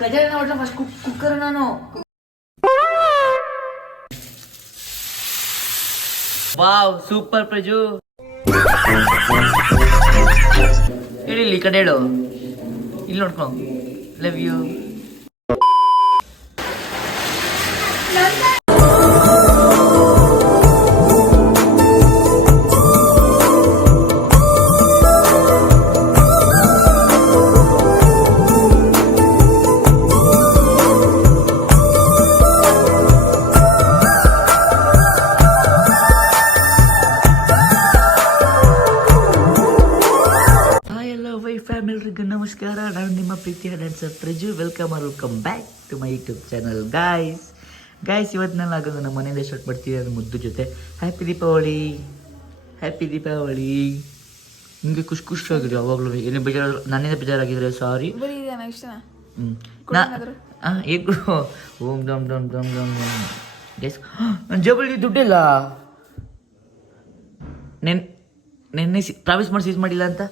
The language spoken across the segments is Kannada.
ಕಜಾರಿನ ಹೊಡ್ಲ ಫಸ್ಟ್ ಕುಕ್ಕರ್ ನಾನು. Wow super Praju. ಹೇಳಿ ಈ ಕಡೆ ಹೇಳು, ಇಲ್ಲಿ ನೋಡ್ಕೊ. Love you. ಎಲ್ರಿಗೂ ನಮಸ್ಕಾರ. ನಾನು ನಿಮ್ಮ ಪ್ರೀತಿಯ dancer Praju. Welcome back to my YouTube channel. Guys ಇವತ್ತು ನಾನು ಆಗೋದು ನಮ್ಮ ಮನೆಯಿಂದ ಸ್ಟಾರ್ಟ್ ಮಾಡ್ತೀವಿ ಅದು ಮುದ್ದು ಜೊತೆ. ಹ್ಯಾಪಿ ದೀಪಾವಳಿ. ನಿಮಗೆ ಖುಷಿಯಾಗಿರಿ ಯಾವಾಗಲೂ. ಏನು ಬೇಜಾರು, ನನ್ನಿಂದ ಬೇಜಾರಾಗಿದ್ರೆ ಸಾರಿ. ಹೇಗೂ ಓಂ ಡಮ್ ಡಮ್ ಡಮ್ ಡಮ್ ಡಮ್. ಗೈಸ್ ನನ್ನ ಜೇಬಲ್ಲಿ ದುಡ್ಡಿಲ್ಲ. ನೆನ್ನೆ ಪ್ರಾಮಿಸ್ ಮಾಡಿ ಸೀಸ್ ಮಾಡಿಲ್ಲ ಅಂತ.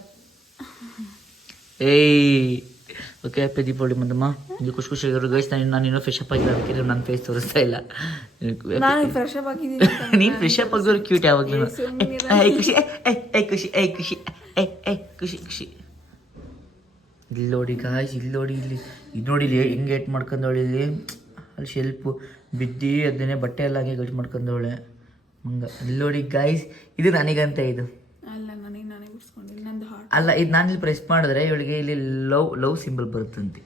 ಓಕೆ ಹ್ಯಾಪಿ ದೀಪಾವಳಿ ಮದ್ದಮ್ಮ. ನಿಮಗೆ ಖುಷಿಯಾಗಿರೋ ಗೈಸ್. ನಾನು ಇನ್ನೂ ಫ್ರೆಶ್ ಅಪ್ ಆಗಿಲ್ಲ, ಅದಕ್ಕೆ ನನ್ನ ಫೇಸ್ ತೋರಿಸ್ತಾ ಇಲ್ಲ. ನೀನು ಫ್ರೆಶ್ ಅಪ್ ಆಗಿದ್ರು ಕ್ಯೂಟ್ ಯಾವಾಗಲೂ. ಖುಷಿ ಇಲ್ಲಿ ನೋಡಿ ಗಾಯ್ಸ್, ಇಲ್ಲಿ ನೋಡಿ, ಇಲ್ಲಿ ಹೆಂಗೆ ಏಟ್ ಮಾಡ್ಕೊಂಡವಳೆ. ಇಲ್ಲಿ ಅಲ್ಲಿ ಶೆಲ್ಪು ಬಿದ್ದು ಅದನ್ನೇ ಬಟ್ಟೆ ಎಲ್ಲ ಹಾಗೆ ಗಟ್ ಮಾಡ್ಕೊಂಡವಳೆ. ಹಂಗೆ ಇಲ್ಲಿ ನೋಡಿ ಗಾಯ್ಸ್, ಇದು ನನಗಂತ. ಇದು ಅಲ್ಲ, ಇದು ನಾನು ಇಲ್ಲಿ ಪ್ರೆಸ್ ಮಾಡಿದ್ರೆ ಇವಳಿಗೆ ಇಲ್ಲಿ ಲವ್ ಸಿಂಬಲ್ ಬರುತ್ತಂತೆ.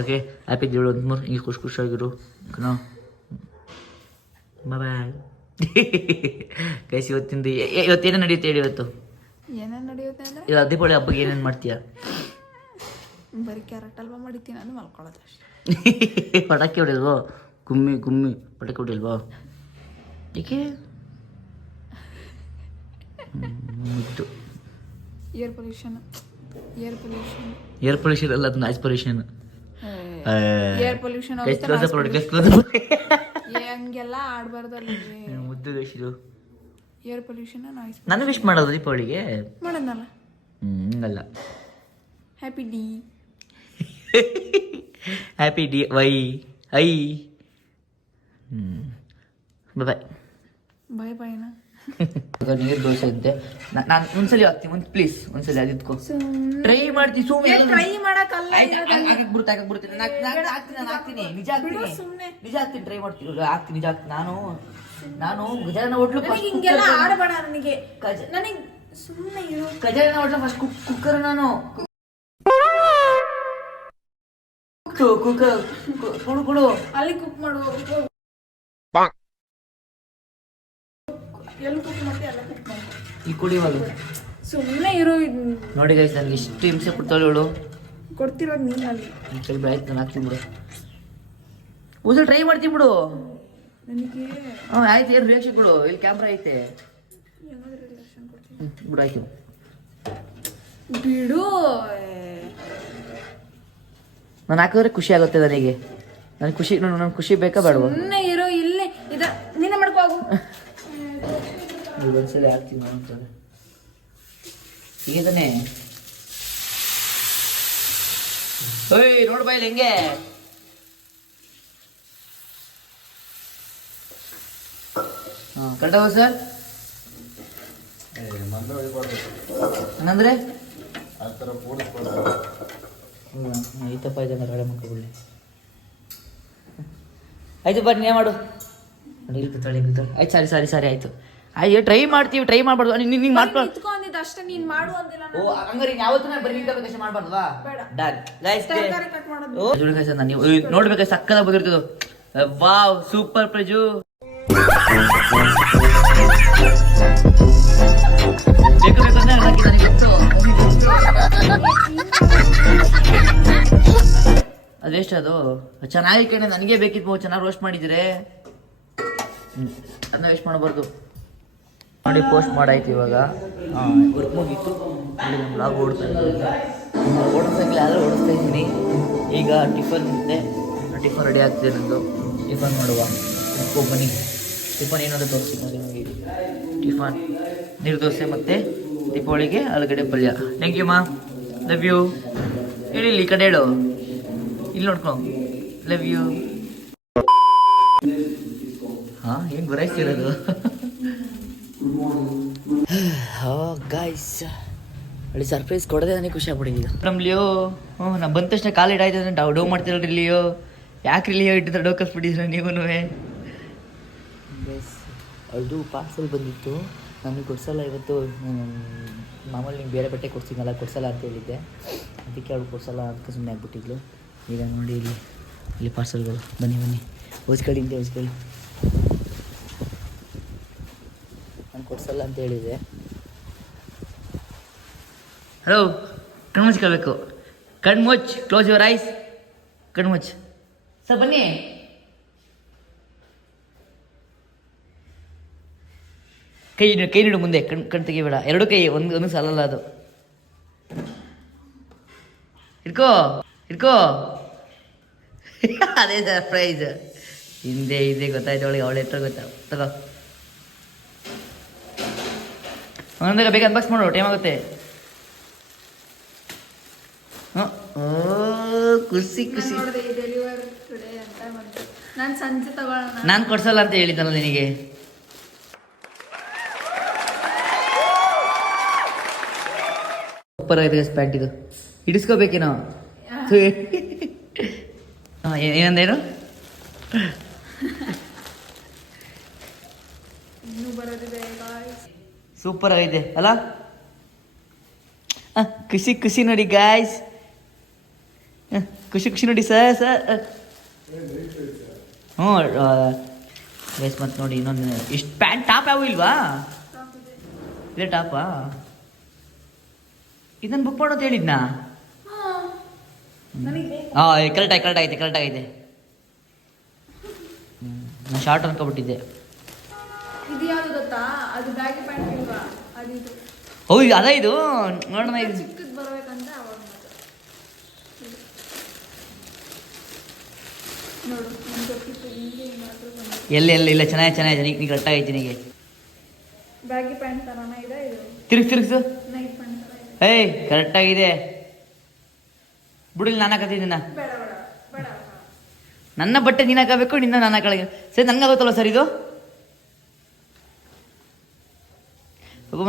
ಓಕೆ ಹ್ಯಾಪಿ ದಿವಾಳಿ ಒಂದು ಮೂರು. ಹಿಂಗೆ ಖುಷಿಯಾಗಿರು ಕಣೋ. Bye guys. ಇವತ್ತೇನೇನು ನಡೆಯುತ್ತೆ ಹೇಳಿ. ಏನೇನು ನಡೆಯುತ್ತೆ ಅಂದರೆ ಇವತ್ತು ದೀಪಾವಳಿ ಹಬ್ಬಕ್ಕೆ ಏನೇನು ಮಾಡ್ತೀಯಾ? ಬರೀ ಕ್ಯಾರೆಟ್ ಹಲ್ವಾ ಮಾಡಿದ್ದೀನಿ, ಅದು ಮಲ್ಕೊಳ್ಳೋದು ಅಷ್ಟೇ. ಪಟಾಕಿ ಹೊಡೆಯಲ್ವೋ? ಗುಮ್ಮಿ ಪಟಾಕಿ ಹೊಡೆಯಲ್ವಾ? ಏಕೆ? ಮುದ್ದು. ಏರ್ ಪೊಲ್ಯೂಷನ್ ಅಲ್ಲ, ಅದು ನಾಯ್ಸ್ ಪೊಲ್ಯೂಷನ್. ಏರ್ ಪೊಲ್ಯೂಷನ್ ಹಂಗೆಲ್ಲ ಆಡಬಾರ್ದು ಅಲ್ಲಿ. ಮುದ್ದು ಗೈಸಿದು. Air pollution noise. ನಾನು ವಿಶ್ ಮಾಡೋದು ದೀಪಾವಳಿಗೆ ಮಾಡೋದಲ್ಲ. ಹಂಗಲ್ಲ. Happy D Y I. Bye. ನೀರು ದೋಸೆ ಅಂತೆ. ನಾನು ಒಂದ್ಸಲಿ ಹಾಕ್ತೀನಿ, ಪ್ಲೀಸ್ ಒಂದ್ಸಲಿ ಅದಿತ್ಕೋ. ಟ್ರೈ ಮಾಡ್ತೀನಿ. ಟ್ರೈ ಮಾಡಕ್ಕಲ್ಲ, ಹಾಕ್ತೀನಿ. ನಿಜ ಹಾಕ್ತೀನಿ. ಟ್ರೈ ಮಾಡ್ತೀನಿ. ಹಾಕ್ತೀನಿ, ನಿಜ ಹಾಕ್ತೀನಿ. ನಾನು ಗಜಾನ ಹೋಟ್ಲು ಹಿಂಗೆಲ್ಲ ಆಡಬೇಡ ನನಗೆ. ನನಗೆ ಸುಮ್ಮನೆ ಇರು. ಗಜಾನ ಹೋಟ್ಲ ಫಸ್ಟ್ ಕುಕ್ಕರ್ ನಾನು. ಕೊಡು ಅಲ್ಲಿ ಕುಕ್ ಮಾಡು. ಎಲ್ಲಿ ಕುಕ್ ಮಾಡ್ತೀಯ ಅಲ್ಲ ಕುಕ್ ಮಾಡು. ಈ ಕುಡಿಯುವಾಗ ಸುಮ್ಮನೆ ಇರು. ನೋಡಿ ಗೈಸ್, ನನಗೆ ಇಷ್ಟು ಹಿಂಸೆ ಕೊಡ್ತಾಳೆ ಇವಳು. ಕೊಡ್ತಿರೋದು ನೀನು ಅಲ್ಲಿ. ಸರಿ ಆಯ್ತು, ನಾನು ಹಾಕ್ತೀನಿ ಬಿಡು. ಒಂದ್ಸಲ ಟ್ರೈ ಮಾಡ್ತೀನಿ ಬಿಡು. ನನಗೆ ಆಯ್ತು. ಏನು ರಿಯಾಕ್ಷನ್ ಬಿಡು, ಇಲ್ಲಿ ಕ್ಯಾಮ್ರಾ ಐತೆ. ಬಿಡು ಆಯ್ತು ಬಿಡು. ನಾನು ಹಾಕಿದ್ರೆ ಖುಷಿ ಆಗುತ್ತೆ ನನಗೆ. ನನಗೆ ಖುಷಿ ಬೇಕಾ ಬೇಡವಾ? ಸುಮ್ಮನೆ ಇರೋ. ಇಲ್ಲೇ ನೀನೇ ಮಾಡ್ಕೋಗು. ಒಂದ್ಸಲ ಹಾಕ್ತೀನಿ ಅಂತಾರೆ. ಈಗ ತಾನೆ. ನೋಡು ಬಾಯಿಲ್ ಹೆಂಗೆ. ಕರೆಕ್ಟಾಗ ಸರ್? ಹಂಗಂದ್ರೆ ಐತಪ್ಪ, ಇದನ್ನ ರಳೆ ಮಾಡ್ಕೊಬಿಡ್ಲಿ. ಆಯ್ತು ಬನ್ನಿ, ನೀನೇ ಮಾಡು. ಆಯ್ತು ಸಾರಿ ಆಯ್ತು. ಅಯ್ಯೋ ಟ್ರೈ ಮಾಡ್ಬಾರ್ದು. ನಿಂಗೆ ಮಾಡ್ಕೊಂಡು ಅಷ್ಟೇ ನೀನು ಮಾಡು ಅಂದಿಲ್ಲ. ಹಂಗಾರೆ ಯಾವತ್ತೂ ನಾನು ಬರೀ ನಿಂತ ಮಾಡ್ಬಾರ್ದವಾ? Done guys. ನೀವು ನೋಡ್ಬೇಕು, ಸಕ್ಕದ ಬಂದಿರ್ತದ. Wow super ಪ್ರಜು. ಅದೆಷ್ಟು ಅದು ಚೆನ್ನಾಗಿ ಕಣೆ. ನನಗೆ ಬೇಕಿತ್ತು. ಚೆನ್ನಾಗಿ ರೋಸ್ಟ್ ಮಾಡಿದ್ರೆ ಅದನ್ನ ವೇಸ್ಟ್ ಮಾಡಬಾರ್ದು. ಮಾಡಿ ಪೋಸ್ಟ್ ಮಾಡಾಯ್ತು. ಇವಾಗ ವರ್ಕ್ ಮುಗೀತು. ಇಲ್ಲಿ ನಮ್ಮ ಬ್ಲಾಗ್ ಓಡ್ತಾ ಇದ್ದೀನಿ. ಈಗ ಟಿಫನ್ ರೆಡಿ ಆಗ್ತಿದೆ ನಂದು. ಟಿಫನ್ ಮಾಡುವ. ಬನ್ನಿ, ಟಿಫನ್ ಏನಾದ್ರು ತೋರಿಸ್ತೀನಿ ನಿಮಗೆ. ಟಿಫನ್ ನೀರು ದೋಸೆ ಮತ್ತು ದೀಪಾವಳಿಗೆ ಆಲೂಗಡ್ಡೆ ಪಲ್ಯ. ಥ್ಯಾಂಕ್ ಯು ಮಾ, ಲವ್ ಯು. ಹೇಳಿ ಇಲ್ಲಿ ಈ ಕಡೆ ಹೇಳು, ಇಲ್ಲಿ ನೋಡ್ಕೊ. Love you. ಹಾಂ ಏನು ಗುರಾಯಿಸ್ತಿರೋದು? ಗಾಯ್ಸ್ ಅಲ್ಲಿ ಸರ್ಪ್ರೈಸ್ ಕೊಡೋದೇ ನನಗೆ ಖುಷಿ ಆಗ್ಬಿಟ್ಟಿದ್ದೀಗ. ನಮ್ಮ ಲಿಯೋ ನಾನು ಬಂದ ತಕ್ಷಣ ಕಾಲು ಇಡಾಯ್ತು ಅಂದ್ರೆ ಡೋ ಮಾಡ್ತಿರಲ್ರಿ ಲಿಯೋ. ಯಾಕೆ ಲಿಯೋ ಇಟ್ಟಿದ್ರೆ ಡೋ ಕಲ್ಸ್ಬಿಟ್ಟಿದ್ರೆ ನೀವೂ. ಅದು ಪಾರ್ಸಲ್ ಬಂದಿತ್ತು, ನನಗೆ ಕೊಡ್ಸಲ್ಲ ಇವತ್ತು. ಮಾಮೂಲಿ ನಿಂಗೆ ಬೇರೆ ಬಟ್ಟೆ ಕೊಡ್ಸಿದ್ನಲ್ಲ, ಕೊಡ್ಸಲ್ಲ ಅಂತ ಹೇಳಿದ್ದೆ, ಅದಕ್ಕೆ ಅವಳು ಕೊಡ್ಸಲ್ಲ ಅದಕ್ಕೆ ಸುಮ್ಮನೆ ಆಗ್ಬಿಟ್ಟಿದ್ಲು. ಈಗ ನೋಡಿ ಇಲ್ಲಿ ಪಾರ್ಸಲ್ಗಳು. ಬನ್ನಿ ಓಸ್ಕೊಳ್ಳಿ ನಾನು ಕೊಡ್ಸಲ್ಲ ಅಂತ ಹೇಳಿದೆ. ಹಲೋ, ಕಣ್ಮುಚ್ಕೊಳ್ಬೇಕು. ಕಣ್ಮುಚ್, ಕ್ಲೋಸ್ ಯುವರ್ ಐಸ್. ಕಣ್ಮುಚ್ ಸರ್, ಬನ್ನಿ. ಕೈ ನೀಡು ಮುಂದೆ, ಕಣ್ ತೆಗಿಬೇಡ. ಎರಡು ಕೈ, ಒಂದು ಸಾಲಲ್ಲ ಅದು. ಇಟ್ಕೋ ಅದೇ ಸರ್ಪ್ರೈಸ್. ಹಿಂದೆ ಗೊತ್ತಾಯ್ತು ಅವಳಿಗೆ, ಅವಳ ಹತ್ರ ಗೊತ್ತಾ. ತಗೋ ಒಂದಾಗ ಬೇಗ ಅನ್ಬಾಕ್ಸ್ ಮಾಡು, ಟೈಮ್ ಆಗುತ್ತೆ. ಖುಷಿ ನಾನು ಕೊಡ್ಸಲ್ಲ ಅಂತ ಹೇಳಿದ್ದಲ್ಲ ನಿನಗೆ. ಸೂಪರ್ ಆಗಿದೆ ಪ್ಯಾಂಟ್ ಇದು, ಹಿಡಿಸ್ಕೋಬೇಕೇನೋ. ಏನಂದೇನು ಸೂಪರ್ ಆಗಿದೆ ಅಲ್ಲ? ಖುಷಿ ನೋಡಿ ಗಾಯ್ಸ್, ಖುಷಿ ನೋಡಿ ಸರ್. ಹ್ಞೂ ಗೈಸ್, ಮತ್ತೆ ನೋಡಿ ಇನ್ನೊಂದು ಇಷ್ಟು ಪ್ಯಾಂಟ್ ಟಾಪ್ ಯಾವ ಇಲ್ವಾ? ಇದೇ ಟಾಪಾ? ಇದನ್ನು ಬುಕ್ ಮಾಡೋದು ಹೇಳಿದ್ನಾ? ಹಾಂ, ಕರೆಕ್ಟ್ ಆಗೈತೆ. ನಾನು ಶಾರ್ಟ್ ಅನ್ಕೊಬಿಟ್ಟಿದ್ದೆ. ಹೌದು, ಅದ ಇದು ನೋಡೋಣ. ಇದು ಎಲ್ಲಿ ಇಲ್ಲ, ಚೆನ್ನಾಗಿದೆ. ನೀ ಕರೆಕ್ಟ್ ಆಗೈತಿ. ನಿನಗೆ ತಿರುಗ್ಸು. ಏಯ್ ಕರೆಕ್ಟ್ ಆಗಿದೆ ಬಿಡಿಲ್. ನಾನು ಹಾಕತ್ತಿದ್ದೀನ, ನನ್ನ ಬಟ್ಟೆ ನೀನು ಹಾಕಬೇಕು, ನಿನ್ನ ನಾನು ಹಾಕೊಳ್ಳಿ. ಸರಿ, ನನಗಾಗುತ್ತಲ್ಲ ಸರ್ ಇದು?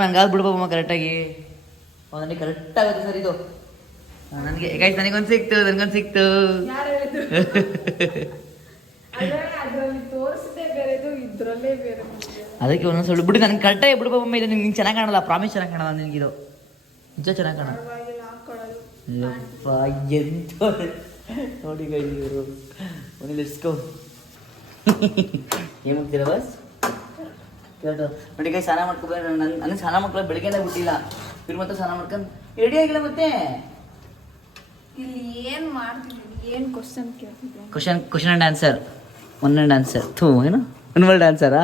ನನಗಾದ್ ಬಿಡ್ಬಮ್ಮ ಕರೆಕ್ಟಾಗಿ. ನನಗೆ ಕರೆಕ್ಟ್ ಆಗುತ್ತೆ ಸರ್ ಇದು. ನನಗೆ ಗಾಯ್ಸ್, ನನಗೊಂದು ಸಿಕ್ತು. ಅದಕ್ಕೆ ಒಂದೊಂದು ಸ್ವಲ್ಪ ಬಿಡಿ, ನನಗೆ ಕರೆಕ್ಟಾಗಿ ಬಿಡ್ಬಮ್ಮ. ಇದು ನಿಂಗೆ ಚೆನ್ನಾಗಿ ಕಾಣಲ್ಲ, ಪ್ರಾಮಿಸ್ ಚೆನ್ನಾಗಿ ಕಾಣಲ್ಲ ನಿನಗಿದು. ನಿಜ ಚೆನ್ನಾಗಿ ಕಾಣಲ್ಲ. ಎಂತ ನೋಡಿ ಗೈ ಇವರು. ಲೆಟ್ಸ್ಕೋ. ಏನು ಹೋಗ್ತೀರ ಬಸ್? ಕೇಳ್ತು ನೋಡಿ ಗೈ, ಸ್ನಾನ ಮಾಡ್ಕೊಬ. ನನಗೆ ಸ್ನಾನ ಮಾಡ್ಕೊಳ್ಳೋ ಬೆಳಗ್ಗೆನೇ ಬಿಟ್ಟಿಲ್ಲ. ಇವ್ರು ಮತ್ತೆ ಸ್ನಾನ ಮಾಡ್ಕೊಂಡು ರೆಡಿ ಆಗಿಲ್ಲ. ಮತ್ತೆ ಇಲ್ಲಿ ಏನು ಮಾಡ್ತಿದ್ದೀನಿ? ಏನು ಕ್ವಶನ್ ಕೇಳ್ತಿದ್ದೀನಿ? Question and answer. One and answer. ಏನು ಒನ್ ವರ್ಲ್ಡ್ ಆನ್ಸರಾ?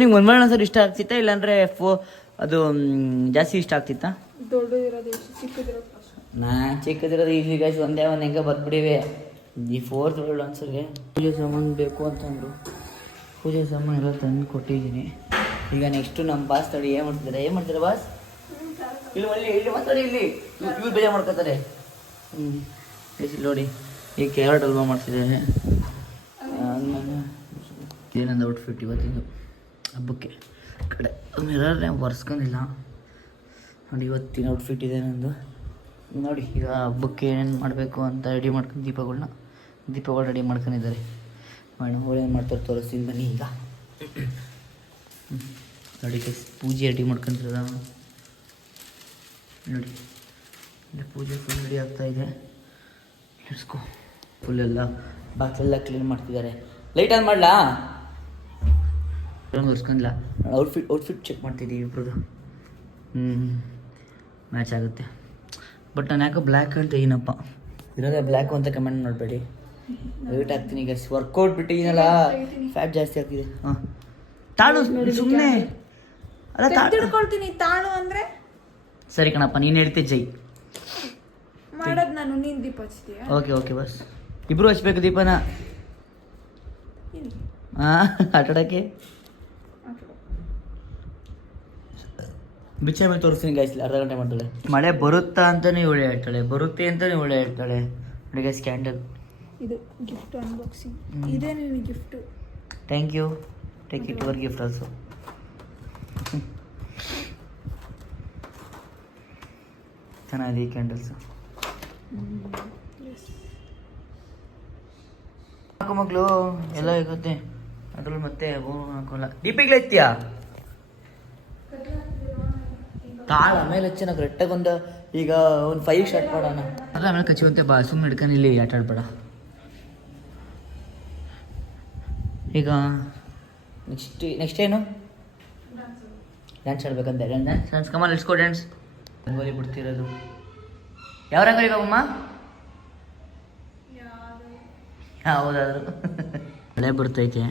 ನಿಮ್ಗೆ ಒನ್ ವರ್ಲ್ಡ್ ಆನ್ಸರ್ ಇಷ್ಟ ಆಗ್ತಿತ್ತಾ, ಇಲ್ಲಾಂದರೆ ಅದು ಜಾಸ್ತಿ ಇಷ್ಟ ಆಗ್ತಿತ್ತಾ? ದೊಡ್ಡದಿರೋದು ಚಿಕ್ಕದಿರೋದು? ಚಿಕ್ಕದಿರೋದು ಈಸಿ ಗೈಸ್, ಒಂದೇ ಒಂದು ಹೆಂಗೆ ಬರ್ಬಿಡಿವೆ. ಈ ಫೋರ್ತ್ ವರ್ಲ್ಡ್ ಆನ್ಸರ್ಗೆ ಪೂಜೆ ಸಾಮಾನು ಬೇಕು ಅಂತಂದರು. ಪೂಜೆ ಸಾಮಾನು ಎಲ್ಲ ತಂದು ಕೊಟ್ಟಿದ್ದೀನಿ. ಈಗ ನೆಕ್ಸ್ಟು ನಮ್ಮ ಬಾಸ್ ತಡಿ ಏನು ಮಾಡ್ತಾರೆ ಬಾಸ್? ಇಲ್ಲಿ ಮಾತಾಡಿ. ಇವ್ರು ಬೇಜಾರು ಮಾಡ್ಕೋತಾರೆ. ನೋಡಿ, ಈಗ ಕ್ಯಾರೆಟ್ ಹಲ್ವಾ ಮಾಡ್ತಿದ್ದಾರೆ. ಏನಂದು ಔಟ್ಫಿಟ್ ಇವತ್ತಿಂದು ಹಬ್ಬಕ್ಕೆ ಕಡೆ ಮಿರರ್ನೇ ಒರೆಸ್ಕೊಂಡಿಲ್ಲ ನೋಡಿ. ಇವತ್ತಿನ ಔಟ್ಫಿಟ್ ಇದೆ ನಂದು ನೋಡಿ. ಈಗ ಹಬ್ಬಕ್ಕೆ ಏನೇನು ಮಾಡಬೇಕು ಅಂತ ರೆಡಿ ಮಾಡ್ಕೊಂಡು ದೀಪಗಳು ರೆಡಿ ಮಾಡ್ಕೊಂಡಿದ್ದಾರೆ. ಅವಳು ಏನು ಮಾಡ್ತಾರೆ ತೋರಿಸ್ತೀನಿ ಬನ್ನಿ. ಈಗ ನೋಡಿ ಪೂಜೆ ರೆಡಿ ಮಾಡ್ಕೊಂತಿರೋದ ನೋಡಿ. ಪೂಜೆ ಫುಲ್ ರೆಡಿ ಆಗ್ತಾಯಿದೆ. ಇಡ್ಸ್ಕೊ. ಫುಲ್ಲೆಲ್ಲ ಬಾಕ್ಲೆಲ್ಲ ಕ್ಲೀನ್ ಮಾಡ್ತಿದ್ದಾರೆ. ಲೈಟ್ ಆನ್ ಮಾಡಲಾ? ಒರೆಸ್ಕೊಂಡಿಲ್ಲ. ಔಟ್ಫಿಟ್ ಚೆಕ್ ಮಾಡ್ತಿದ್ದೀವಿ ಇಬ್ಬರದು. ಮ್ಯಾಚ್ ಆಗುತ್ತೆ. ಬಟ್ ನಾನು ಯಾಕೋ ಬ್ಲ್ಯಾಕ್ ಅಂತ ಏನಪ್ಪ ಇರೋದೇ ಬ್ಲ್ಯಾಕು ಅಂತ ಕಮೆಂಟ್ ಮಾಡಬೇಡಿ. ವೆಯ್ಟ್ ಆಗ್ತೀನಿ ಈಗ. ವರ್ಕೌಟ್ ಬಿಟ್ಟಿದ್ದೀನಲ್ಲ, ಫ್ಯಾಟ್ ಜಾಸ್ತಿ ಆಗ್ತಿದೆ. ಹಾಂ, ತಾಳು ಸುಮ್ಮನೆ ಅಲ್ಲ, ತಿಳ್ಕೊಳ್ತೀನಿ. ತಾಳು ಅಂದರೆ ಸರಿ ಕಣಪ್ಪ, ನೀನು ಹೇಳ್ತೆ ಜೈ ಮಾಡೋದು ನಾನು. ನೀನು ದೀಪ ಹಚ್ತೀಯ? Okay bus. ಇಬ್ಬರು ಹಚ್ಬೇಕು ದೀಪನ. ಹಾಂ, ಆಟಾಡೋಕ್ಕೆ ಬಿಚ್ಚ ಮೇಲೆ ತೋರಿಸ್ತೀನಿ ಗೈಸ್, ಅರ್ಧ ಗಂಟೆ ಮಾಡ್ತಾಳೆ. ಮಳೆ ಬರುತ್ತಾ ಅಂತಾನೆ ಇವಳೆ ಹೇಳ್ತಾಳೆ, ಬರುತ್ತೆ ಅಂತಾನೆ ಇವಳೆ ಹೇಳ್ತಾಳೆ. ನೋಡಿ ಗೈಸ್ ಕ್ಯಾಂಡಲ್. ಇದು ಗಿಫ್ಟ್ ಅನ್ಬಾಕ್ಸಿಂಗ್. ಇದೇ ನಿನಗೆ gift. Thank you. Take it your gift also. ಚೆನ್ನಾಗಿದೆ ಈ ಕ್ಯಾಂಡಲ್ಸ್. ಹಾಕು ಮಗಳು, ಎಲ್ಲ ಇರುತ್ತೆ ಅದ್ರಲ್ಲಿ. ಮತ್ತೆ ಹಾಕೋಲ್ಲ. ದೀಪಿಗ್ಲ ಎತ್ತೀಯಾ ಕಾಳು ಆಮೇಲೆ ಹಚ್ಚಿ ನಾವು ಕರೆಕ್ಟಾಗಿ ಒಂದು ಈಗ ಒಂದು 5 ಸ್ಟಾರ್ಟ್ ಮಾಡೋಣ. ಅದ್ರ ಆಮೇಲೆ ಕಚ್ಚುವಂತೆ ಬಾ, ಸುಮ್ಮನೆ ಹಿಡ್ಕೊಂಡು ಇಲ್ಲಿ ಆಟ ಆಡ್ಬೇಡ. ಈಗ ನೆಕ್ಸ್ಟ್ ಏನು ಡ್ಯಾನ್ಸ್ ಆಡ್ಬೇಕಂತೆ. Dance come on let's go dance. Rangoli ಬಿಡ್ತಿರೋದು ಯಾವ ರಂಗೋಲಿ ಬಾಬಮ್ಮ? ಹೌದಾದ್ರು ಮಳೆ ಬರ್ತೈತೆ,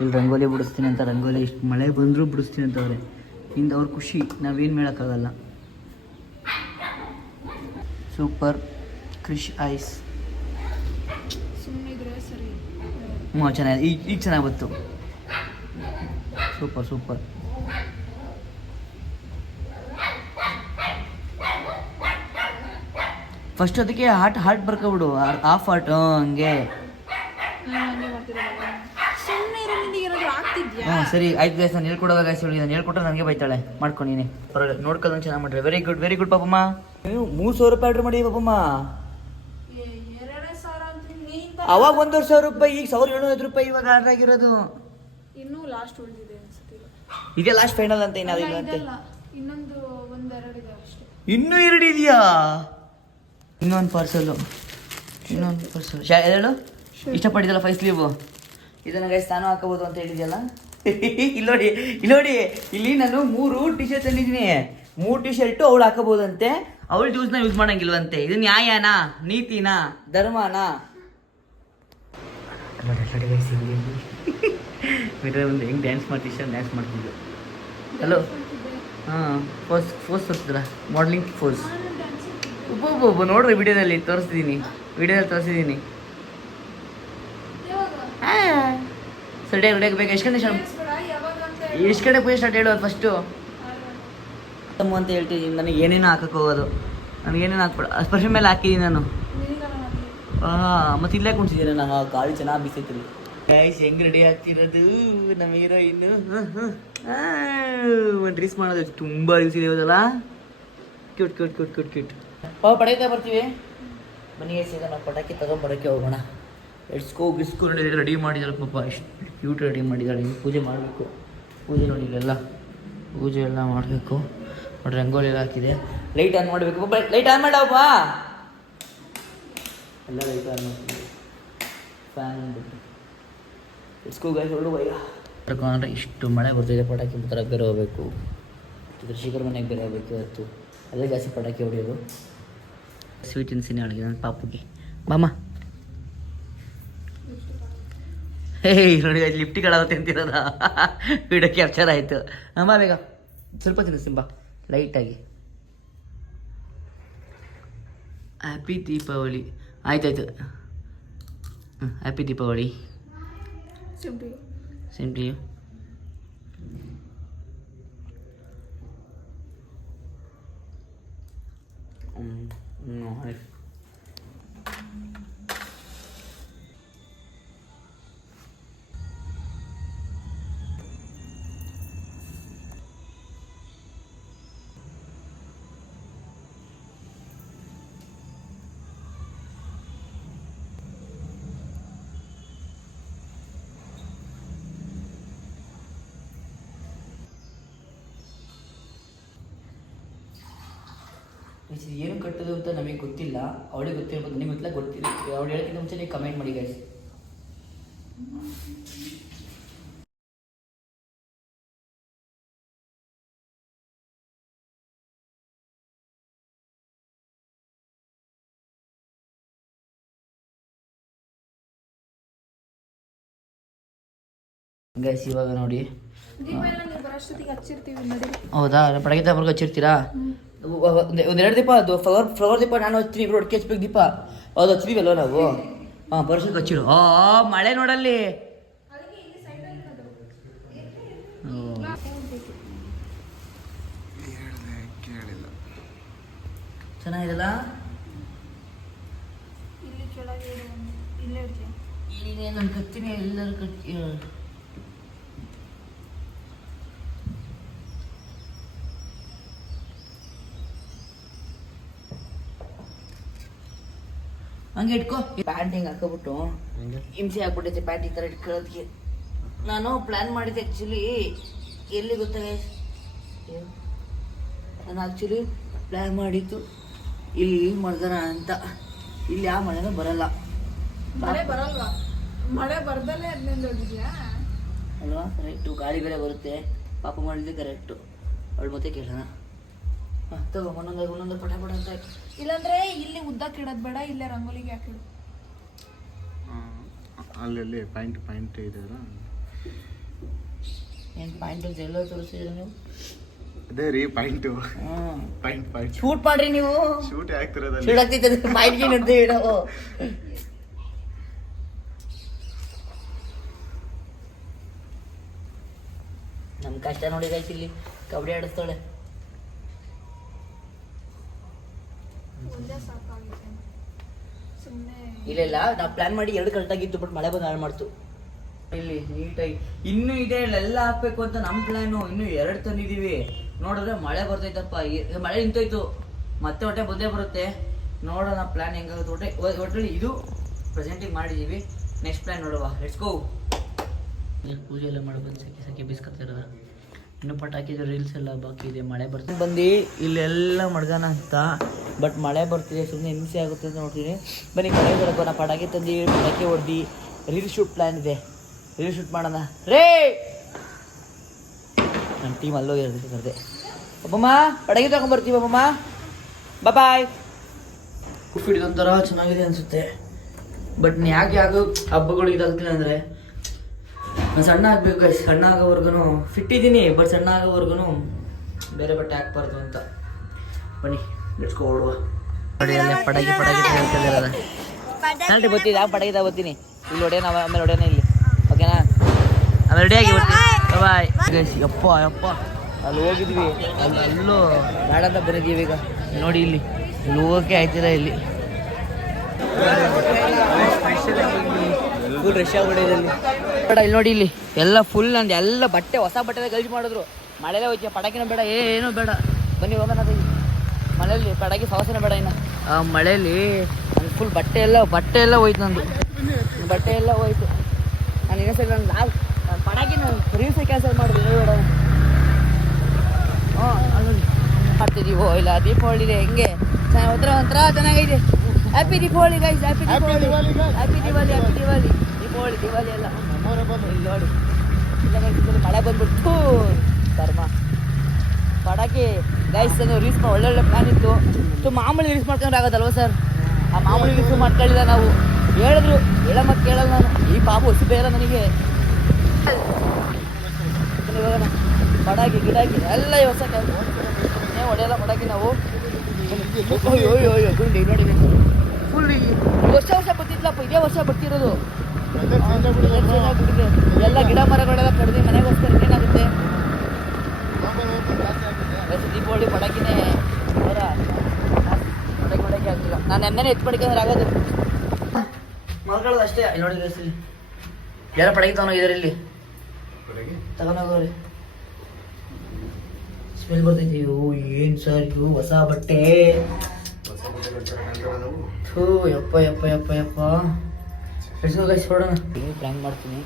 ಇಲ್ಲಿ ರಂಗೋಲಿ ಬಿಡಿಸ್ತೀನಿ ಅಂತ. ರಂಗೋಲಿ ಇಷ್ಟು ಮಳೆ ಬಂದರೂ ಬಿಡಿಸ್ತೀನಿ ಅಂತವ್ರೆ. ಇಂದ ಅವ್ರ ಖುಷಿ, ನಾವೇನು ಮಾಡೋಕ್ಕಾಗಲ್ಲ. ಸೂಪರ್ ಕ್ರಿಶ್ ಐಸ್. ಹ್ಞೂ ಚೆನ್ನಾಗಿದೆ. ಈಗ ಚೆನ್ನಾಗಿ ಬಂತು. Super super. ಫಸ್ಟ್ ಅದಕ್ಕೆ ಹಾರ್ಟ್ ಬರ್ಕೊಬಿಡು, ಹಾಫ್ ಹಾರ್ಟ್. ಹಂಗೆ ಹ್ಞೂ ಸರಿ ಆಯ್ತು ಗೈಸ್. ನಾನು ಹೇಳ್ಕೊಡೋವಾಗ ಗೈಸ್ ಹೇಳಿ, ನಾನು ಹೇಳ್ಕೊಟ್ರೆ ನನಗೆ ಬೈತಾಳೆ. ಮಾಡ್ಕೊಂಡು ನೀನೆ ಪರವಾಗಿಲ್ಲ, ನೋಡ್ಕೊಂಡು ಚೆನ್ನಾಗಿ ಮಾಡ್ರಿ. Very good very good Papamma. ನೀವು 3,000 ರೂಪಾಯಿ ಆರ್ಡ್ರ್ ಮಾಡಿ ಪಾಪಮ್ಮ. ಅವಾಗ 1,000 ರೂಪಾಯಿ, ಈಗ 1,700 ರೂಪಾಯಿ ಇವಾಗ ಆರ್ಡ್ರ್ ಆಗಿರೋದು. ಇನ್ನೂ ಲಾಸ್ಟ್ ಉಳಿದಿದೆ ಅನ್ಸುತ್ತೆ. ಇದೇ ಲಾಸ್ಟ್ ಫೈನಲ್ ಅಂತ ಏನಾದಿಲ್ಲ ಅಂತೆ. ಇನ್ನೊಂದು 1-2 ಇದೆ ಅಷ್ಟೇ. ಇನ್ನೂ 2 ಇದೆಯಾ? ಇನ್ನೊಂದು ಪಾರ್ಸಲು. ಹೇಳು ಇಷ್ಟಪಟ್ಟಿದ್ದಲ್ಲ 5 ಸ್ಲೀವು. ಇದನ್ನ ಗೈಸ್ ನಾನು ಹಾಕೋಬೋದು ಅಂತ ಹೇಳಿದ್ಯಲ್ಲ. ಇಲ್ಲಿ ನೋಡಿ ಇಲ್ಲಿ ನಾನು 3 ಟಿ ಶರ್ಟ್ ತಂದಿದ್ದೀನಿ. 3 ಟಿ ಶರ್ಟು ಅವಳು ಹಾಕೋಬೋದಂತೆ, ಅವಳು ಜ್ಯೂಸ್ನ ಯೂಸ್ ಮಾಡಂಗಿಲ್ವಂತೆ. ಇದು ನ್ಯಾಯನಾ, ನೀತಿನಾ, ಧರ್ಮನಾ? ಒಂದು ಹೆಂಗೆ ಡ್ಯಾನ್ಸ್ ಮಾಡ್ತಿದ್ದ, ಡ್ಯಾನ್ಸ್ ಮಾಡ್ತಿದ್ದು. ಹಲೋ ಹಾಂ, ಫೋಸ್ ತೋರಿಸಿದ್ರ, ಮಾಡ್ಲಿಂಗ್ ಫೋಸ್. ಒಬ್ಬೊಬ್ಬ ನೋಡ್ರಿ, ವಿಡಿಯೋದಲ್ಲಿ ತೋರಿಸ್ತಿದ್ದೀನಿ. ಸರಿ ರೆಡಿಯಾಗಿ ಬೇಕು. ಎಷ್ಟು ಗಂಟೆ ಪೂಜೆ ಸ್ಟಾರ್ಟ್ ಹೇಳೋದು ಫಸ್ಟು ಅಂತ ಹೇಳ್ತೀನಿ. ನನಗೆ ಏನೇನು ಹಾಕಕ್ಕೆ ಹೋಗೋದು, ನನಗೇನೇನು ಹಾಕ್ಬೇಡ. ಸ್ಪರ್ಶ ಮೇಲೆ ಹಾಕಿದ್ದೀನಿ ನಾನು. ಮತ್ತೆ ಇಲ್ಲೇ ಕುಣಿಸಿದ್ದೀನಿ ನಾನು. ಗಾಳಿ ಚೆನ್ನಾಗಿ ಬಿಸೈತಿಲ್ಲ ಗೈಸ್. ಹೆಂಗೆ ರೆಡಿ ಆಗ್ತಿರೋದು ನಮ್ಮ ಹೀರೋಯಿನ್ನು. ಒಂದು ಡ್ರೆಸ್ ಮಾಡೋದು ತುಂಬ ಯೂಸ್ ಇರೋದಲ್ಲ. Cute cute cute cute cute. ಪಟಾಕಿ ಬರ್ತೀವಿ ಬನ್ನಿ ಗೈಸ್. ಈಗ ನಾವು ಪಟಾಕಿ ತಗೊಂಬರೋಕ್ಕೆ ಹೋಗೋಣ. ಗಿಸ್ಕೋ ರೆಡಿ ಮಾಡಿದಾಳೆ ಪಾಪ. ಎಷ್ಟು ಕ್ಯೂಟ್ ರೆಡಿ ಮಾಡಿದ್ದಾಳೆ. ಪೂಜೆ ಮಾಡಬೇಕು. ಪೂಜೆ ನೋಡಿ ಇಲ್ಲೆಲ್ಲ ಪೂಜೆ ಎಲ್ಲ ಮಾಡಬೇಕು. ನೋಡ್ರಿ ರಂಗೋಲಿ ಎಲ್ಲ ಹಾಕಿದೆ. ಲೈಟ್ ಆನ್ ಮಾಡಬೇಕು ಪಾಪ. ಲೈಟ್ ಆನ್ ಮಾಡಪ್ಪ. ಎಲ್ಲ ಲೈಟ್ ಆನ್ ಮಾಡ್ತೀವಿ. ಫ್ಯಾನ್ ಅಂದ್ಬಿಟ್ಟು ಗಿಸ್ಕೋ ಗೈಸ್ ಹೊರಡು ಬೈಗ. ಅಂದರೆ ಇಷ್ಟು ಮಳೆ ಬರ್ತಿದೆ, ಪಟಾಕಿ ತರಕ್ಕೆ ಬೇರೆ ಹೋಗಬೇಕು. ಶಿಖರ್ ಮನೆಗೆ ಬೇರೆ ಹೋಗ್ಬೇಕು ಇವತ್ತು. ಅಲ್ಲೇ ಜಾಸ್ತಿ ಪಟಾಕಿ ಹೊಡೆಯೋದು. ಸ್ವೀಟ್ ತಿನ್ಸಿನಿ ಅವಳಿಗೆ, ನನ್ನ ಪಾಪುಗೆ. ಬಾಮ ನೋಡಿ ಲಿಫ್ಟಿಗೆ ಆಡತ್ತೆ ಅಂತಿರೋದ. ವಿಡಿಯೋ ಕ್ಯಾಪ್ಚರ್ ಆಯಿತು. ಅಮ್ಮ ಬೇಗ ಸ್ವಲ್ಪ ತಿನ್ನಿಸ್ತೀನಿ ಬಾ ಲೈಟಾಗಿ. ಹ್ಯಾಪಿ ದೀಪಾವಳಿ. ಆಯ್ತಾಯ್ತು. Happy Deepavali. Same to you. ಏನು ಕಟ್ಟೋದು ಅಂತ ನಮಗೆ ಗೊತ್ತಿಲ್ಲ. ಅವಳಿಗೆ ಗೊತ್ತಿರ್ಬೋದು, ನಿಮಗೆ ಗೊತ್ತಿಲ್ಲ. ಅವಳು ಹೇಳೋಕ್ಕಿಂತ ಮುಂಚೆ ನೀವು ಕಮೆಂಟ್ ಮಾಡಿ ಗೈಸ್. ಗೈಸ್ ಇವಾಗ ನೋಡಿ. ಹೌದಾ? ಪಟಾಕಿ ತಗೊಬರ್ಗ ಹಚ್ಚಿರ್ತೀರಾ? ಒಂದೆರಡು ದೀಪ, ಅದು ಫ್ಲವರ್ ದೀಪ ನಾನು ಹಚ್ತೀನಿ. ಇಬ್ರು ಒಟ್ಟಿಗೆ ಹಚ್ಬೇಕು ದೀಪ. ಅದು ಹಚ್ತೀವಲ್ವ ನಾವು. ಹಾಂ ಬರ್ಸಕ್ಕೆ ಹಚ್ಚಿರು. ಮಳೆ ನೋಡಲ್ಲಿ. ಚೆನ್ನಾಗಿದೆಲ್ಲ. ಇಲ್ಲಿ ಕೆಳಗೆ ಇಡು ಒಂದು. ಇಲ್ಲೇ ಇಡ್ತೀಯ. ಇಲ್ಲಿ ನಾನು ಕತ್ತೀನಿ ಎಲ್ಲರೂ ಕಟ್ಟಿ. ಹಂಗೆ ಇಟ್ಕೋ. ಪ್ಯಾಂಟ್ ಹಿಂಗೆ ಹಾಕೋಬಿಟ್ಟು ಹಿಂಸೆ ಹಾಕ್ಬಿಟ್ಟೈತೆ ಪ್ಯಾಂಟ್ ಈ ಥರ ಇಟ್ಕೊಳ್ಳೋದಕ್ಕೆ. ನಾನು ಪ್ಲ್ಯಾನ್ ಮಾಡಿದ್ದೆ ಆ್ಯಕ್ಚುಲಿ ಎಲ್ಲಿ ಗೊತ್ತಾ guys? ನಾನು ಆ್ಯಕ್ಚುಲಿ ಪ್ಲ್ಯಾನ್ ಮಾಡಿದ್ದು ಇಲ್ಲಿ ಮಡ್ಗೋಣ ಅಂತ. ಇಲ್ಲಿ ಯಾವ ಮಳೆನೂ ಬರಲ್ಲ ಮಳೆ ಬರಲ್ವಾ? ಮಳೆ ಬರ್ದಲ್ಲೇ ಅದನ್ನೇನು ಹೋಗಿದ್ಯಾ ಅಲ್ವಾ? ಕರೆಕ್ಟು, ಗಾಳಿ ಬೇರೆ ಬರುತ್ತೆ. ಪಾಪ ಮಾಡಿದ್ದೆ ಕರೆಕ್ಟು. ಅವಳು ಮತ್ತೆ ಕೇಳೋಣ. ತಗೋ ಒಂದೊಂದು ಪಟ ಪಟ ಅಂತ. ಇಲ್ಲಾಂದ್ರೆ ಇಲ್ಲಿ ಉದ್ದಕ್ಕೆ ಇಡೋದು ಬೇಡ, ಇಲ್ಲೇ ರಂಗೋಲಿಗೆ ಹಾಕಿಡು. ಅಲ್ಲಿ ಪಾಯಿಂಟ್ ಇದೆ ಅಲ್ಲ, ಏನು ಪಾಯಿಂಟ್ ಅಂತ ಎಲ್ಲ ತೋರಿಸಿದ್ರೆ ನೀವು? ಅದೇ ರೀ ಪಾಯಿಂಟು. ಪಾಯಿಂಟ್ ಶೂಟ್ ಮಾಡ್ರಿ ನೀವು. ಶೂಟ್ ಆಗ್ತಿರೋದಲ್ಲಿ ಶೂಟ್ ಆಗ್ತೈತೆ ಪಾಯಿಂಟ್ಗೆ ಅಂತ ಹೇಳೋ. ನಮ್ಮ ಕಷ್ಟ ನೋಡಿ ಗೈಸ್. ಇಲ್ಲಿ ಕಬಡ್ಡಿ ಆಡಿಸ್ತಾಳೆ. ಒಂದೇ ಸಾಕಾಗಿದೆ ಸುಮ್ಮನೆ. ಇಲ್ಲ ನಾವು ಪ್ಲಾನ್ ಮಾಡಿ 2 ಕರೆಕ್ಟಾಗಿತ್ತು, ಬಟ್ ಮಳೆ ಬಂದು ಹಾಳು ಮಾಡ್ತು. ಇಲ್ಲಿ ನೀಟಾಗಿ ಇನ್ನೂ ಇದೆ, ಇಲ್ಲೆಲ್ಲ ಹಾಕ್ಬೇಕು ಅಂತ ನಮ್ಮ ಪ್ಲಾನು. ಇನ್ನೂ 2 ತಂದಿದ್ದೀವಿ. ನೋಡಿದ್ರೆ ಮಳೆ ಬರ್ತೈತಪ್ಪ. ಮಳೆ ನಿಂತೋಯ್ತು, ಮತ್ತೆ ಹೊಟ್ಟೆ ಬಂದೇ ಬರುತ್ತೆ. ನೋಡೋಣ ಪ್ಲಾನ್ ಹೆಂಗಾಗುತ್ತೆ. ಒಟ್ಟಲ್ಲಿ ಇದು ಪ್ರೆಸೆಂಟಿಂಗ್ ಮಾಡಿದ್ದೀವಿ. ನೆಕ್ಸ್ಟ್ ಪ್ಲಾನ್ ನೋಡುವ. Let's go. ಪೂಜೆ ಎಲ್ಲ ಮಾಡಿ ಬಂದು ಸೆಕೆ ಬಿಸ್ಕೊತಿರೋದ. ಇನ್ನು ಪಟಾಕಿ ರೀಲ್ಸ್ ಎಲ್ಲ ಬಾಕಿ ಇದೆ. ಮಳೆ ಬರ್ತೀನಿ ಬಂದು ಇಲ್ಲೆಲ್ಲ ಮಡ್ಗೋಣ ಅಂತ, ಬಟ್ ಮಳೆ ಬರ್ತಿದೆ. ಸುಮ್ಮನೆ ಹಿಂಸೆ ಆಗುತ್ತೆ ಅಂತ ನೋಡ್ತೀನಿ. ಬನ್ನಿ ಮಳೆ ಬರೋಕೋಣ. ಪಟಾಕಿ ತಂದು ಪಟಾಕಿ ಹೊಡೆದು ರೀಲ್ ಶೂಟ್ ಪ್ಲ್ಯಾನ್ ಇದೆ. ರೀಲ್ ಶೂಟ್ ಮಾಡೋಣ ರೇ. ನನ್ನ ಟೀಮ್ ಅಲ್ಲೋಗಿರೋದಕ್ಕೆ ಕರೆದೆ. ಒಬ್ಬಮ್ಮ ಪಟಾಕಿ ತಗೊಂಡ್ಬರ್ತೀವಿ ಒಬ್ಬಮ್ಮ. ಬಾಯ್. ಉಪ್ಪು ಹಿಡಿದೊಂಥರ ಚೆನ್ನಾಗಿದೆ ಅನಿಸುತ್ತೆ. ಬಟ್ ಯಾಕೆ ಹಬ್ಬಗಳು ಇದಾಗ್ತಿಲ್ಲ ಅಂದರೆ ನಾನು ಸಣ್ಣ ಆಗಬೇಕು. ಸಣ್ಣ ಆಗೋವರೆಗೂ ಫಿಟ್ ಇದ್ದೀನಿ, ಬಟ್ ಸಣ್ಣ ಆಗೋವರೆಗೂ ಬೇರೆ ಬಟ್ಟೆ ಹಾಕ್ಬಾರ್ದು ಅಂತ. ಬನ್ನಿ ಲೆಟ್ಸ್ಕೊ ಹೊಡುವ. ಪಟಾಕಿ ಹೇಳ್ತಿರೋದ ನಾನು ಬರ್ತೀನಿ. ಯಾವ ಪಟಾಕಿ ತಗೋತೀನಿ? ಇಲ್ಲಿ ಹೊಡೆಯೋಣ, ಆಮೇಲೆ ಹೊಡೆಯೋಣ ಇಲ್ಲಿ. ಓಕೆನಾ? ಆಮೇಲೆ ರೆಡಿಯಾಗಿ ಬರ್ತೀನಿ. ಬಾಯ್. ಯಪ್ಪ ಅಲ್ಲಿ ಹೋಗಿದ್ವಿ, ಅಲ್ಲೂ ಬೇಡ ಅಂತ ಬಂದಿದ್ದೀವಿ. ಈಗ ನೋಡಿ ಇಲ್ಲಿ ಹೋಗೋಕೆ ಆಯ್ತಿಲ್ಲ. ಇಲ್ಲಿ ಫುಲ್ ರಶ್ ಆಗ್ಬಿಟ್ಟಿದೆ ಇಲ್ಲಿ. ಇಲ್ಲಿ ನೋಡಿ, ಇಲ್ಲಿ ಎಲ್ಲ ಫುಲ್ ನಂದು ಎಲ್ಲ ಬಟ್ಟೆ ಹೊಸ ಬಟ್ಟೆ ಗಲೀಜು ಮಾಡಿದ್ರು. ಮಳೆಯಲ್ಲೇ ಹೋಯ್ತು. ಪಟಾಕಿನೂ ಬೇಡ, ಏನೂ ಬೇಡ. ಬನ್ನಿ ಹೋಗೋಣ. ಮಳೆಯಲ್ಲಿ ಪಟಾಕಿ ಸವಾಸನೆ ಬೇಡ. ಇನ್ನು ಆ ಮಳೆಯಲ್ಲಿ ನನ್ನ ಫುಲ್ ಬಟ್ಟೆ ಎಲ್ಲ ಹೋಯ್ತು. ನಂದು ಬಟ್ಟೆ ಎಲ್ಲ ಹೋಯ್ತು. ನಾನು ಇನ್ನೊಂದ್ಸರಿ ನಾನು ಪಟಾಕಿನ ರೀಲ್ಸ್ ಕ್ಯಾನ್ಸಲ್ ಮಾಡಿದ್ವಿ. ಬೇಡ ಮಾಡ್ತಿದ್ದೀವೋ ಇಲ್ಲ ದೀಪಾವಳಿ ಇದೆ. ಹೆಂಗೆ ಒಂಥರ ಚೆನ್ನಾಗಿದೆ. Happy Deepavali guys. Happy Diwali ಎಲ್ಲ ಇಲ್ಲಿ ನೋಡಿ. ಇಲ್ಲ ಮಳೆ ಬಂದ್ಬಿಟ್ಟು ಕರ್ಮ. ಪಟಾಕಿ ಗೈಸ್ ರೀಲ್ಸ್ ಒಳ್ಳೊಳ್ಳೆ ಪ್ಲಾನ್ ಇತ್ತು. ಮಾಮೂಲಿ ರೀಲ್ಸ್ ಮಾಡ್ಕೊಂಡ್ರೆ ಆಗೋದಲ್ವ ಸರ್? ಆ ಮಾಮೂಲಿ ರೀಲ್ಸ್ ಮಾಡ್ಕೊಳ್ಳಿಲ್ಲ ನಾವು. ಹೇಳಿದ್ರು ಹೇಳೋ ಮತ್ತೆ ಕೇಳಲ್ಲ ನಾನು. ಈ ಬಾಬು ಹೊಸ ಬೇರೆ ನನಗೆ. ಇವಾಗ ಪಟಾಕಿ ಗಿಡಾಕಿ ಎಲ್ಲ ಹೊಸ ಹೊಡೆಯಲ್ಲ ಪಟಾಕಿ ನಾವು. ಗುಂಡಿ ನೋಡಿ ಫುಲ್ ವರ್ಷ ಬರ್ತಿದ್ಲಪ್ಪ. ಇದೇ ವರ್ಷ ಬರ್ತಿರೋದು. ಎಲ್ಲ ಗಿಡ ಮರಗಳೆಲ್ಲ ಕಡ್ದು ಮನೆಗೋಸ್ಕರ ಏನಾಗುತ್ತೆ. ದೀಪಾವಳಿ ಪಟಾಕಿನೇ ಅವರ ಪಟಾಕಿ ಆಗ್ತಿಲ್ಲ. ನಾನು ಎಣ್ಣೆನೇ ಎತ್ಪಡಿಕೊಂಡ್ರೆ ಆಗೋದು. ಮಲ್ಕೊಳ್ಳೋದು ಅಷ್ಟೇ. ನೋಡಿ ಯಾರ ಪಟಾಕಿ ತಗೊಂಡೋಗಿದ್ದಾರೆ ಇಲ್ಲಿ? ತಗೊಂಡೋಗೋರಿ. ಸ್ಮೆಲ್ ಬರ್ತೈತಿ. ಏನು ಸರ್ ಇದು ಹೊಸ ಬಟ್ಟೆ? ಯಪ್ಪ ನೋಡೋಣ. ಏನು ಪ್ಲ್ಯಾನ್ ಮಾಡ್ತೀನಿ.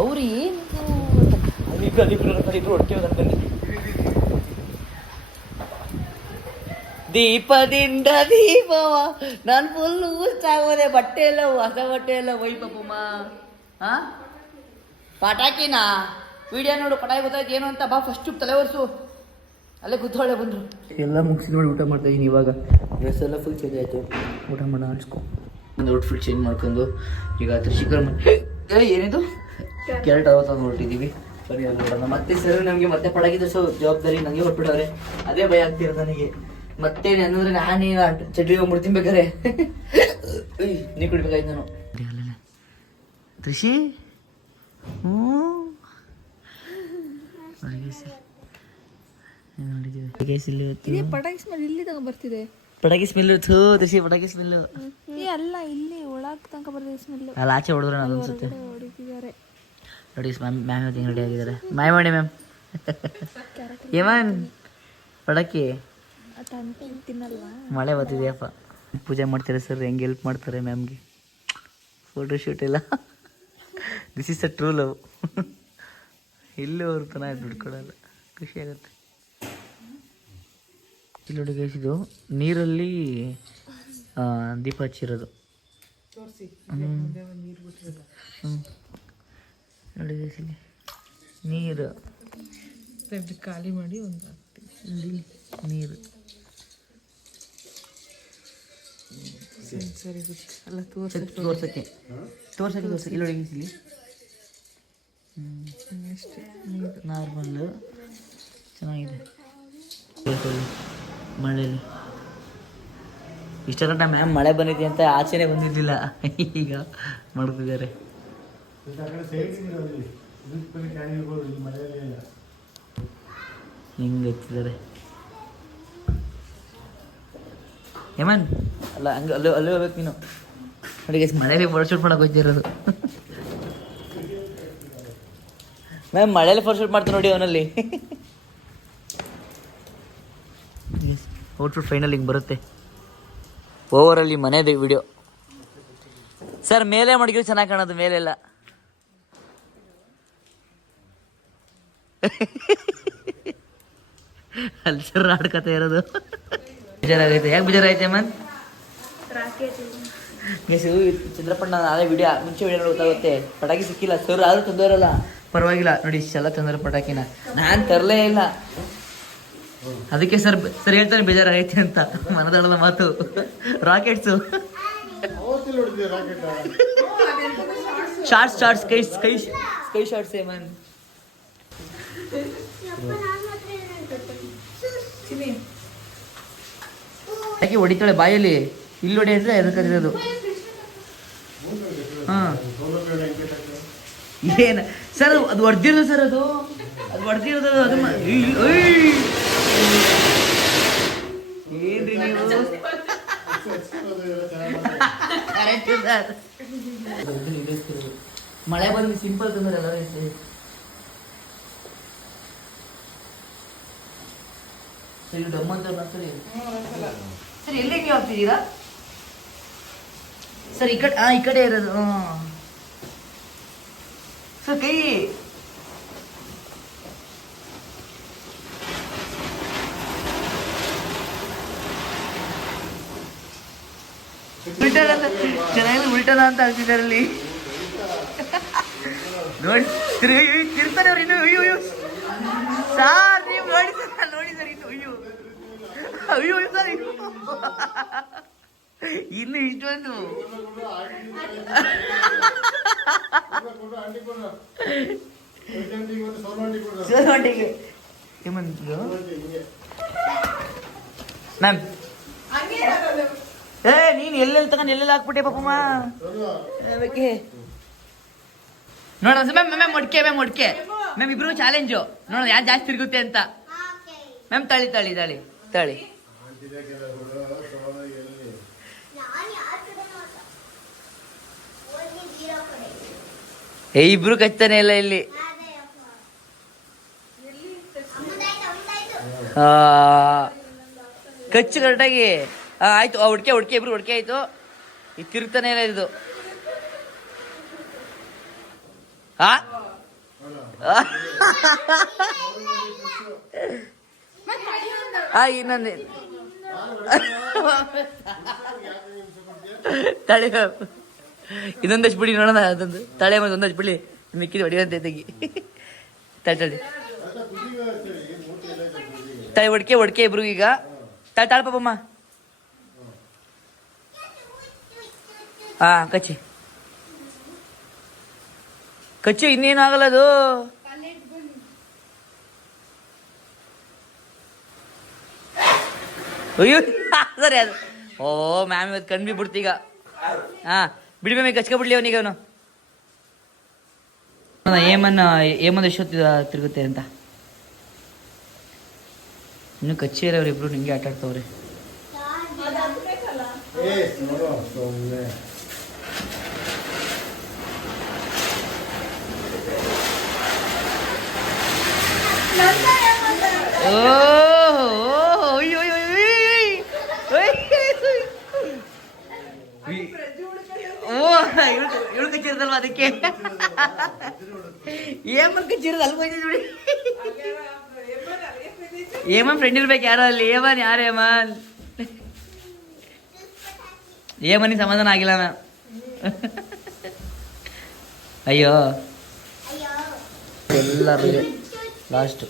ಅವ್ರು ಏನು ದೀಪದಿಂದ ದೀಪವ ನಾನು ಫುಲ್ ಊಸ್ತಾಗೋದೆ. ಬಟ್ಟೆ ಎಲ್ಲ ಹೊಸ ಬಟ್ಟೆ ಎಲ್ಲ ಒಯ್ಪಮ್ಮ. ಹಾಂ ಪಟಾಕಿನಾ ವಿಡಿಯೋ ನೋಡು. ಪಟಾಕಿ ಗೊತ್ತಾಯ್ತು ಏನು ಅಂತ. ಬಾ ಫಸ್ಟ್ ತಲೆ ಒರೆಸು. ಅಲ್ಲೇ ಕೂತ್ಕೊಳ್ಳೆ ಬಂದರು. ಎಲ್ಲ ಮುಗಿಸಿ ನೋಡಿ ಊಟ ಮಾಡ್ತಾ ಇದ್ದೀನಿ. ಇವಾಗ ಡ್ರೆಸ್ ಎಲ್ಲ ಫುಲ್ ಚೇಂಜ್ ಆಯಿತು. ಊಟ ಮಾಡೋಣ ಅನ್ಸ್ಕೊ. ಒಂದು ಔಟ್ಫಿಟ್ ಚೇಂಜ್ ಮಾಡ್ಕೊಂಡು ಈಗ ತ್ರಿಶಿಕರ್ ಏನಿದು ಕ್ಯಾರೆಟ್ ಅವತ್ತು ಹೊರಟಿದ್ದೀವಿ. ಬನ್ನಿ ಅಲ್ಲಿ ನೋಡೋಣ. ಮತ್ತೆ ಸರ್ ನಮಗೆ ಮತ್ತೆ ಪಟಾಕಿ ತರಿಸೋ ಜವಾಬ್ದಾರಿ ನನಗೆ ಹೊರಟ್ಬಿಟ್ಟವ್ರೆ. ಅದೇ ಭಯ ಆಗ್ತಿರೋದು ನನಗೆ. ಮತ್ತೆ ಅನ್ನಂದ್ರೆ ನಾನೇ ಚಡ್ಡಿ ಹೋಗ್ಬಿಡ್ತೀನಿ ಬೇಕಾರೆ. ನೀರು ಕುಡಿಬೇಕಾಯ್ತು ನಾನು. ತ್ರಿಷಿ ಇದೇ ಪಟಾಕಿ ಸ್ಮೆಲ್ ಇಲ್ಲಿ ತಗೊಂಡ್ ಬರ್ತಿದೆ. ಪಟಾಕಿ ಸ್ಮೆಲ್ಲು ಥೂ ದರ್ಶಿ ಪಟಾಕಿ ಸ್ಮೆಲ್ಲು. ಅಲ್ಲ ಇಲ್ಲಿ ಒಳಗೆ ತನಕ ಬರ್ತದೆ ಸ್ಮೆಲ್. ಅಲ್ಲಿ ಆಚೆ ಹೊಡೆದ್ರೆ ಅದು ಅನ್ಸುತ್ತೆ. ಹೊಡಿತಿದ್ದಾರೆ ನೋಡಿ ಮ್ಯಾಮ್ ಇವತ್ತು ರೆಡಿ ಆಗಿದ್ದಾರೆ. ಮಾಯ ಮಾಡಿ ಮ್ಯಾಮ್. ಏಮನ್ ಪಟಾಕಿ ತಿನ್ನಲ್ವಾ? ಮಳೆ ಬರ್ತಿದೆಯಪ್ಪ. ಪೂಜೆ ಮಾಡ್ತಾರೆ ಸರ್, ಹೆಂಗೆ ಹೆಲ್ಪ್ ಮಾಡ್ತಾರೆ ಮ್ಯಾಮ್ಗೆ. ಫೋಟೋ ಶೂಟ್ ಎಲ್ಲ. This is a true love. ಇಲ್ಲೂ ಅವ್ರ ತನಕ ದುಡ್ಡು ಕೊಡಲ್ಲ, ಖುಷಿ ಆಗುತ್ತೆ. ಇಲ್ಲಿ ನೋಡಿ ಗೈಸ್, ಇದು ನೀರಲ್ಲಿ ದೀಪ ಹಚ್ಚಿರೋದು. ನೋಡಿ ಗೈಸ್, ಇಲ್ಲಿ ನೀರು ಖಾಲಿ ಮಾಡಿ ಒಂದು ನೀರು ಸರಿ ಅಲ್ಲ ತೋರ್ಸಕ್ಕೆ ಇಲ್ಲಿ ನೋಡಿ ಇಲ್ಲಿ ಅಷ್ಟೇ. ನಾರ್ಮಲ್ಲು ಚೆನ್ನಾಗಿದೆ. ಮಳೆಯಲ್ಲಿ ಇಷ್ಟ ಗಂಟ ಮ್ಯಾಮ್ ಮಳೆ ಬಂದಿದೆ ಅಂತ ಆಚೆನೇ ಬಂದಿದ್ದಿಲ್ಲ, ಈಗ ಮಾಡ್ತಿದ್ದಾರೆ. ಹಿಂಗೆ ಎತ್ತಿದ್ದಾರೆ. ಹೇಮನ್ ಅಲ್ಲ ಹಂಗೆ ಅಲ್ಲೂ ಹೋಗ್ಬೇಕು ನೀನು. ನೋಡಿ ಮಳೆಯಲ್ಲಿ ಫೋಟೋ ಶೂಟ್ ಮಾಡೋಕೆ ಹೋಗ್ತಿರೋದು. ಮ್ಯಾಮ್ ಮಳೆಯಲ್ಲಿ ಫೋಟೋ ಶೂಟ್ ಮಾಡ್ತೀನಿ ನೋಡಿ ಅವನಲ್ಲಿ. ಔಟ್ಫಿಟ್ ಫೈನಲ್ ಹಿಂಗೆ ಬರುತ್ತೆ. ಓವರಲ್ಲಿ ಮನೆದು ವಿಡಿಯೋ ಸರ್. ಮೇಲೆ ಮಡಗಿದ್ರೆ ಚೆನ್ನಾಗಿ ಕಾಣೋದು, ಮೇಲೆಲ್ಲ. ಅಲ್ಲಿ ಸರ್ ಆಡ್ಕತೆ ಇರೋದು. ಬೇಜಾರಾಗೈತೆ. ಯಾಕೆ ಬೇಜಾರಾಗೈತೆ ಮನ್? ಚಂದ್ರಪ್ಪಣ್ಣ ನಾಳೆ ವಿಡಿಯೋ ಮುಂಚೆ ವಿಡಿಯೋ ಗೊತ್ತಾಗುತ್ತೆ. ಪಟಾಕಿ ಸಿಕ್ಕಿಲ್ಲ ಸರ್, ಆದ್ರೂ ತೊಂದರೆ ಇರಲ್ಲ, ಪರವಾಗಿಲ್ಲ. ನೋಡಿ ಇಷ್ಟೆಲ್ಲ ತಂದ್ರೆ ಪಟಾಕಿನ ನಾನು ತರಲೇ ಇಲ್ಲ. ಅದಕ್ಕೆ ಸರ್ ಹೇಳ್ತಾನೆ ಬೇಜಾರಾಗೈತೆ ಅಂತ. ಮನದಾಳದ ಮಾತು. ರಾಕೆಟ್ಸು, ಶಾರ್ಟ್ಸ್ ಸ್ಕೈ ಶಾರ್ಟ್ಸ್. ಮನ್ ಯಾಕೆ ಹೊಡಿತಾಳೆ ಬಾಯಲ್ಲಿ? ಇಲ್ಲಿ ಹೊಡಿ ಅಂದ್ರೆ ಎದಕ್ಕದಿರೋದು. ಹಾಂ ಏನು ಸರ್ ಅದು ಹೊಡೆದಿರೋದು ಸರ್, ಅದು ಹೊಡೆದಿರೋದು. ಅದು ಏನ್ರಿ ನೀವು? Correct sir. ಮಳೆ ಬಂದು ಸಿಂಪಲ್ ತಂದ್ರೆ ಎಲ್ಲ ಸರಿ. ಡಮ್ಮಂತ ಸರಿ ಸರಿ. ಎಲ್ಲಿ ನೀವು ಹಾಕ್ತಿದ್ದೀರಾ ಸರ್? ಈ ಕಡೆ ಇರೋದು. ಸರ್ ಕೈ ಚೆನ್ನಾಗಿ ಉಲ್ಟದ ಅಂತ ಹಾಕ್ತಿದ್ದಾರಲ್ಲಿ ನೋಡಿ. ತಿರ್ತಾರೆ ಅವ್ರು ಇನ್ನು. ಅಯ್ಯೋ ಸಾರ್, ನೀವು ನೋಡಿ ಸರ್ ಇನ್ನು. ಅಯ್ಯೋ ಸರ್, ಇನ್ನು ಇಷ್ಟೊಂದು ಮ್ಯಾಮ್. ನೀನು ಎಲ್ಲೆಲ್ಲಿ ತಗೊಂಡು ಎಲ್ಲೆಲ್ಲಿ ಹಾಕ್ಬಿಟ್ಟೆ ಪಾಪಮ್ಮ. ನೋಡ ಮ್ಯಾಮ್ ಮೊಡ್ಕೆ ಮ್ಯಾಮ್ ಇಬ್ರು ಚಾಲೆಂಜು ನೋಡೋಣ ಯಾರು ಜಾಸ್ತಿ ತಿರುಗುತ್ತೆ ಅಂತ. ಮ್ಯಾಮ್ ತಳಿ ಇಬ್ರು ಕಚ್ತಾನೆ ಇಲ್ಲ ಇಲ್ಲಿ. ಕಚ್ಚು ಕರೆಕ್ಟಾಗಿ. ಆಯ್ತು, ಹುಡ್ಕೆ ಇಬ್ರು ಹುಡ್ಕೆ ಆಯ್ತು. ಇದು ತಿರುಗ್ತಾನೆ ಇಲ್ಲ ಇದು. ಇನ್ನೊಂದು ತಳಿ ಇದೊಂದಷ್ಟು ಬಿಡಿ ನೋಡೋಣ. ಅದೊಂದು ತಳೆ ಮತ್ತೆ ಒಂದಷ್ಟು ಬಿಡಿ, ಮಿಕ್ಕಿದ ಹೊಡಿಯಂತೆ ತೆಗಿ. ತಳಿ ಹೊಡ್ಕೆ ಇಬ್ರು ಈಗ. ತಾಳ್ ಪಾಪಮ್ಮ. ಕಚ್ಚಿ ಇನ್ನೇನು ಆಗಲ್ಲ ಅದು. ಅಯ್ಯೋ ಸರಿ ಅದು. ಓ ಮ್ಯಾಮ್ ಇವತ್ತು ಕಣ್ ಬಿಡ್ತೀಗ. ಬಿಡಿ ಮ್ಯಾಮ್, ಕಚ್ಕೊಬಿಡ್ಲಿ ಅವನಿಗೆ. ಅವನು ಏಮನ್ ಎಷ್ಟೊತ್ತು ತಿರುಗುತ್ತೆ ಅಂತ ಇನ್ನೂ ಕಚ್ಚಿ ಇರೋರು ಇಬ್ರು ನಿಂಗೆ ಆಟ ಆಡ್ತವ್ರೆ. ಇವಳು ಕಚ್ಚಿರದಲ್ವ ಅದಕ್ಕೆ ಏಮನ್ ಕಚ್ಚಿರೋದು ಅಲ್ಲಿ ಹೋಯ್ತು ನೋಡಿ. ಏಮನ್ ಫ್ರೆಂಡ್ ಇರ್ಬೇಕು ಯಾರೋ ಅಲ್ಲಿ. ಏಮನ್ ಯಾರು ಏಮನ್? ಏಮನಿ ಸಮಾಧಾನ ಆಗಿಲ್ಲ ನಾ. ಅಯ್ಯೋ ಎಲ್ಲ ಬೇರೆ ಲಾಸ್ಟು